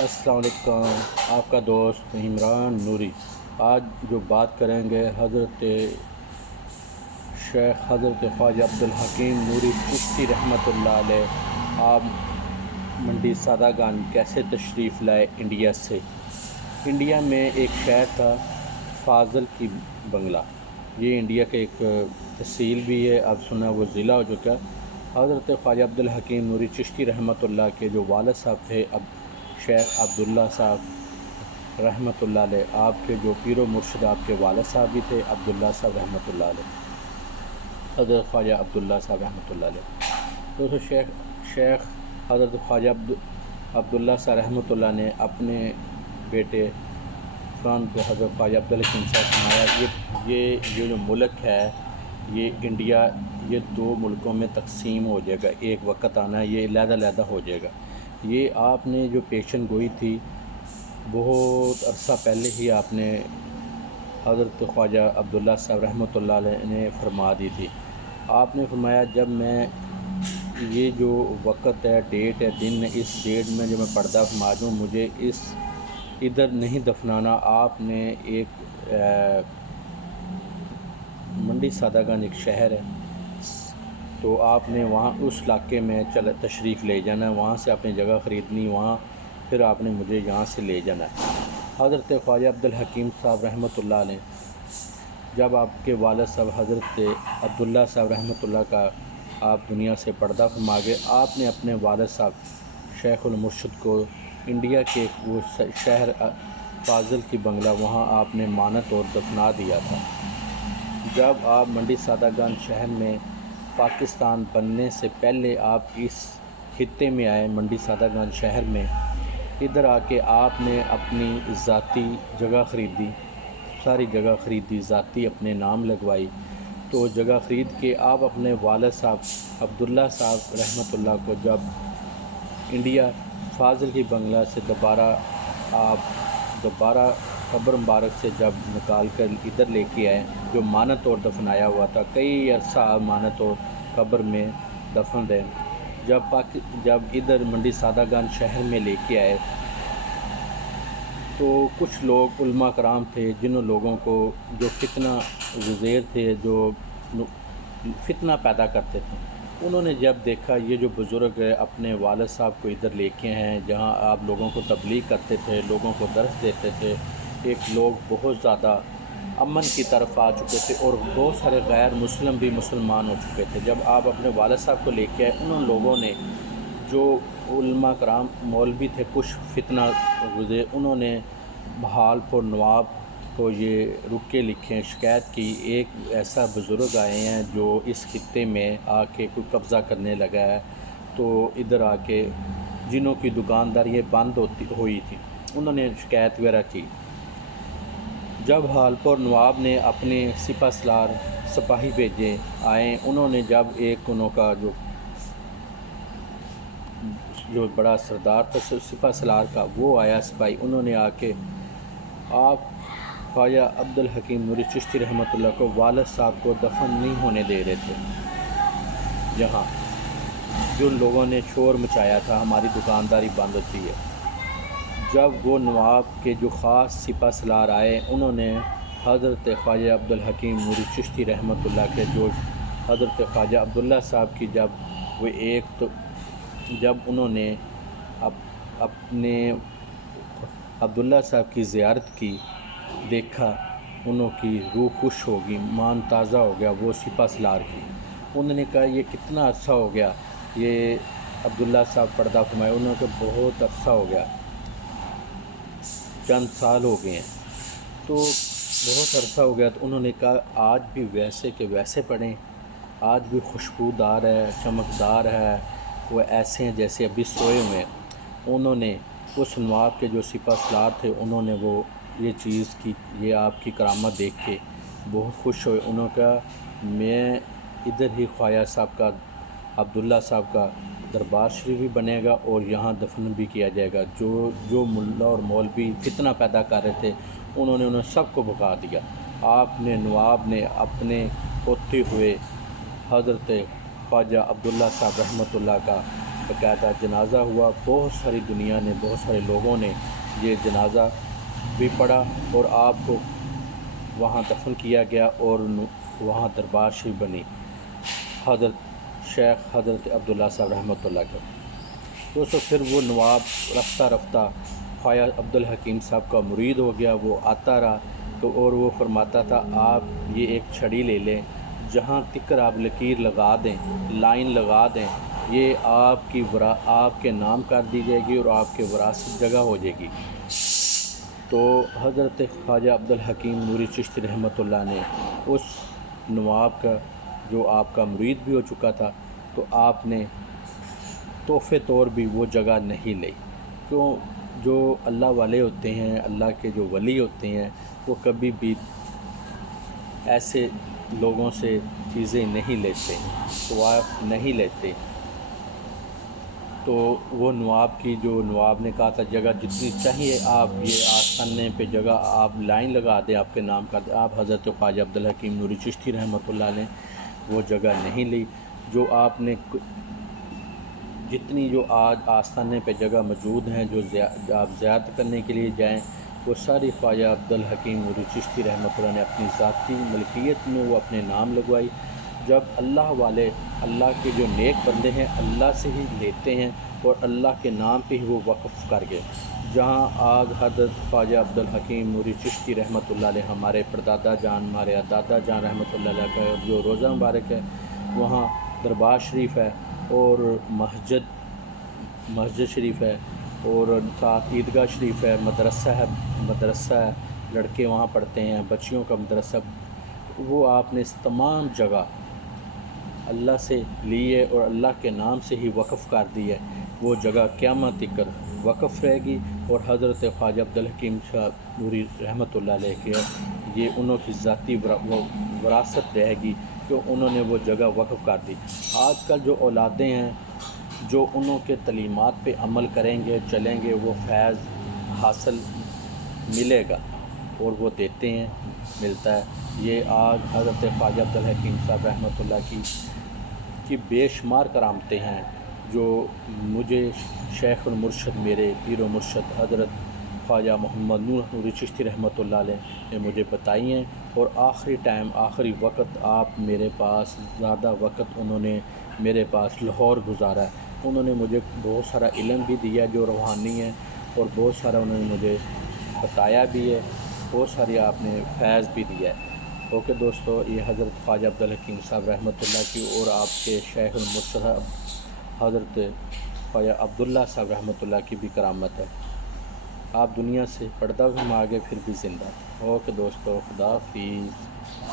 السلام علیکم، آپ کا دوست عمران نوری۔ آج جو بات کریں گے حضرت خواجہ عبدالحکیم نوری چشتی رحمۃ اللہ علیہ، آپ منڈی سادہ گنج کیسے تشریف لائے انڈیا سے۔ انڈیا میں ایک شہر تھا فاضل کی بنگلہ، یہ انڈیا کا ایک تحصیل بھی ہے، اب سنا وہ ضلع ہو چکا۔ حضرت خواجہ عبدالحکیم نوری چشتی رحمۃ اللہ کے جو والد صاحب تھے شیخ عبداللہ صاحب رحمۃ اللہ علیہ، آپ کے جو پیر و مرشد آپ کے والد صاحب بھی تھے عبداللہ صاحب رحمۃ اللہ علیہ، حضرت خواجہ عبداللہ صاحب رحمۃ اللہ علیہ۔ تو شیخ حضرت خواجہ عبداللہ صاحب رحمۃ اللہ نے اپنے بیٹے کے حضرت خواجہ عبدالحکیم صاحب فرمایا یہ جو ملک ہے یہ انڈیا، یہ دو ملکوں میں تقسیم ہو جائے گا، ایک وقت آنا ہے یہ علیحدہ علیحدہ ہو جائے گا۔ یہ آپ نے جو پیشن گوئی تھی بہت عرصہ پہلے ہی آپ نے حضرت خواجہ عبداللہ صاحب رحمۃ اللہ علیہ نے فرما دی تھی۔ آپ نے فرمایا جب میں یہ جو وقت ہے، ڈیٹ ہے، دن ہے، اس ڈیٹ میں جو میں پردہ فرما دوں، مجھے ادھر نہیں دفنانا۔ آپ نے ایک منڈی سادہ گنج ایک شہر ہے، تو آپ نے وہاں اس علاقے میں تشریف لے جانا ہے، وہاں سے اپنی جگہ خریدنی، وہاں پھر آپ نے مجھے یہاں سے لے جانا ہے۔ حضرت خواجہ عبدالحکیم صاحب رحمۃ اللہ علیہ، جب آپ کے والد صاحب حضرت عبداللہ صاحب رحمۃ اللہ کا آپ دنیا سے پردہ فرما گئے، آپ نے اپنے والد صاحب شیخ المرشد کو انڈیا کے وہ شہر فاضل کی بنگلہ وہاں آپ نے مانت اور دفنا دیا تھا۔ جب آپ منڈی سادہ گنج شہر میں پاکستان بننے سے پہلے آپ اس خطے میں آئے، منڈی سادہ گنج شہر میں، ادھر آ کے آپ نے اپنی ذاتی جگہ خریدی، ساری جگہ خریدی، ذاتی اپنے نام لگوائی۔ تو جگہ خرید کے آپ اپنے والد صاحب عبداللہ صاحب رحمۃ اللہ کو جب انڈیا فاضل کی بنگلہ سے دوبارہ قبر مبارک سے جب نکال کر ادھر لے کے آئے، جو مانت اور دفنایا ہوا تھا، کئی عرصہ مانت اور قبر میں دفن رہے، جب ادھر منڈی سادہ گنج شہر میں لے کے آئے تو کچھ لوگ علماء کرام تھے، جنہوں لوگوں کو جو فتنہ گزیر تھے، جو فتنہ پیدا کرتے تھے، انہوں نے جب دیکھا یہ جو بزرگ اپنے والد صاحب کو ادھر لے کے ہیں جہاں آپ لوگوں کو تبلیغ کرتے تھے، لوگوں کو درس دیتے تھے، ایک لوگ بہت زیادہ امن کی طرف آ چکے تھے اور بہت سارے غیر مسلم بھی مسلمان ہو چکے تھے۔ جب آپ اپنے والد صاحب کو لے کے آئے، انہوں لوگوں نے جو علماء کرام مولوی تھے کچھ فتنہ گزے، انہوں نے بحال پور نواب کو یہ رکے لکھیں شکایت کی، ایک ایسا بزرگ آئے ہیں جو اس خطے میں آ کے کوئی قبضہ کرنے لگا ہے، تو ادھر آ کے جنہوں کی دکانداری بند ہوئی تھی انہوں نے شکایت وغیرہ کی۔ جب بہالپور نواب نے اپنے سپہ سالار سپاہی بھیجے آئے، انہوں نے جب انہوں کا جو بڑا سردار تھا سپہ سالار کا، وہ آیا سپاہی، انہوں نے آ کے آپ خواجہ عبدالحکیم نوری چشتی رحمۃ اللہ کو والد صاحب کو دفن نہیں ہونے دے رہے تھے، جہاں جو لوگوں نے شور مچایا تھا ہماری دکانداری بند ہوتی ہے۔ جب وہ نواب کے جو خاص سپہ سالار آئے، انہوں نے حضرت خواجہ عبدالحکیم نوری چشتی رحمۃ اللہ کے جو حضرت خواجہ عبداللہ صاحب کی جب انہوں نے اپنے عبداللہ صاحب کی زیارت کی، دیکھا، انہوں کی روح خوش ہوگی، مان تازہ ہو گیا وہ سپہ سالار کی۔ انہوں نے کہا یہ کتنا عرصہ ہو گیا یہ عبداللہ صاحب پردہ فرمائے، انہوں نے کہا بہت عرصہ ہو گیا، چند سال ہو گئے ہیں، تو بہت عرصہ ہو گیا۔ تو انہوں نے کہا آج بھی ویسے کہ ویسے پڑھیں، آج بھی خوشبودار ہے، چمکدار ہے، وہ ایسے ہیں جیسے ابھی سوئے ہوئے ہیں۔ انہوں نے اس نواب کے جو سپہ سالار تھے، انہوں نے یہ چیز کی، یہ آپ کی کرامت دیکھ کے بہت خوش ہوئے۔ انہوں نے کہا میں ادھر ہی خواجہ صاحب کا عبداللہ صاحب کا دربار شریف بھی بنے گا اور یہاں دفن بھی کیا جائے گا۔ جو ملا اور مولوی فتنہ پیدا کر رہے تھے، انہوں سب کو بھگا دیا۔ آپ نے نواب نے اپنے ہوتے ہوئے حضرت خواجہ عبداللہ صاحب رحمۃ اللہ کا باقاعدہ جنازہ ہوا، بہت ساری دنیا نے، بہت سارے لوگوں نے یہ جنازہ بھی پڑھا اور آپ کو وہاں دفن کیا گیا اور وہاں دربار شریف بنی حضرت شیخ حضرت عبداللہ صاحب رحمۃ اللہ کا۔ دوستو پھر وہ نواب رفتہ رفتہ خواجہ عبدالحکیم صاحب کا مرید ہو گیا، وہ آتا رہا تو اور وہ فرماتا تھا آپ یہ ایک چھڑی لے لیں، جہاں تکر آپ لکیر لگا دیں، لائن لگا دیں، یہ آپ کے نام کر دی جائے گی اور آپ کے وراثت جگہ ہو جائے گی۔ تو حضرت خواجہ عبدالحکیم نوری چشتی رحمۃ اللہ نے اس نواب کا جو آپ کا مرید بھی ہو چکا تھا، تو آپ نے تحفے طور بھی وہ جگہ نہیں لی، کیوں جو اللہ والے ہوتے ہیں، اللہ کے جو ولی ہوتے ہیں، وہ کبھی بھی ایسے لوگوں سے چیزیں نہیں لیتے، طواف نہیں لیتے۔ تو وہ نواب نے کہا تھا جگہ جتنی چاہیے آپ یہ آستانے پہ جگہ آپ لائن لگا دیں، آپ کے نام کا دیں۔ آپ حضرت خواجہ عبدالحکیم نوری چشتی رحمۃ اللہ نے وہ جگہ نہیں لی، جو آپ نے جتنی جو آج آستانے پہ جگہ موجود ہیں جو آپ زیارت کرنے کے لیے جائیں، وہ ساری خواجہ عبدالحکیم نوری چشتی رحمۃ اللہ نے اپنی ذاتی ملکیت میں وہ اپنے نام لگوائی۔ جب اللہ والے، اللہ کے جو نیک بندے ہیں، اللہ سے ہی لیتے ہیں اور اللہ کے نام پہ ہی وہ وقف کر گئے۔ جہاں آج حضرت خواجہ عبدالحکیم نوری چشتی رحمۃ اللہ علیہ ہمارے پردادا جان، ہمارے دادا جان رحمۃ اللہ علیہ کا جو روضہ مبارک ہے، وہاں دربار شریف ہے اور مسجد شریف ہے اور ساتھ عیدگاہ شریف ہے، مدرسہ ہے، لڑکے وہاں پڑھتے ہیں، بچیوں کا مدرسہ، وہ آپ نے اس تمام جگہ اللہ سے لی ہے اور اللہ کے نام سے ہی وقف کر دی ہے۔ وہ جگہ قیامت تک وقف رہے گی اور حضرت خواجہ عبدالحکیم صاحب نوری رحمۃ اللہ علیہ کے یہ انہوں کی ذاتی وراثت رہے گی کہ انہوں نے وہ جگہ وقف کر دی۔ آج کل جو اولادیں ہیں جو انہوں کے تعلیمات پہ عمل کریں گے، چلیں گے، وہ فیض حاصل ملے گا اور وہ دیتے ہیں، ملتا ہے۔ یہ آج حضرت خواجہ عبدالحکیم صاحب رحمۃ اللہ کی بے شمار کرامتیں ہیں جو مجھے شیخ المرشد، میرے پیر و مرشد حضرت خواجہ محمد نوری چشتی رحمۃ اللہ علیہ نے مجھے بتائی ہیں، اور آخری وقت آپ میرے پاس زیادہ وقت انہوں نے میرے پاس لاہور گزارا ہے۔ انہوں نے مجھے بہت سارا علم بھی دیا جو روحانی ہے، اور بہت سارا انہوں نے مجھے بتایا بھی ہے، بہت ساری آپ نے فیض بھی دیا ہے۔ اوکے دوستو، یہ حضرت خواجہ عبدالحکیم صاحب رحمۃ اللہ کی اور آپ کے شیخ المرشد حضرت خواجہ عبداللہ صاحب رحمۃ اللہ کی بھی کرامت ہے۔ آپ دنیا سے پردہ فرما گئے پھر بھی زندہ۔ اوکے دوستو، خدا حافظ۔